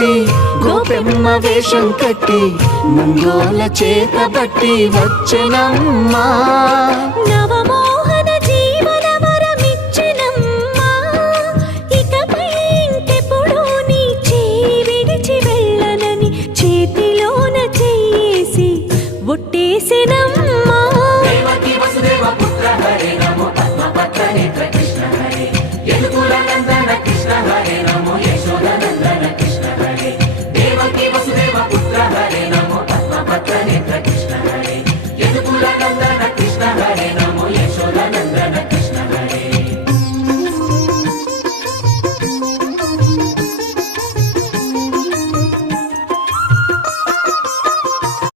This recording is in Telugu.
పెట్టి గోపెమ్మ వేషం కట్టి ముంగోల చేత బట్టి వచ్చెనమ్మా నవమోహన జీవన వరమిచ్చెనమ్మా ఇకపై ఇంకెప్పుడు నీ చేయి విడిచి వెళ్ళనని చేతిలోన చెయ్యేసి ఒట్టేసెనమ్మా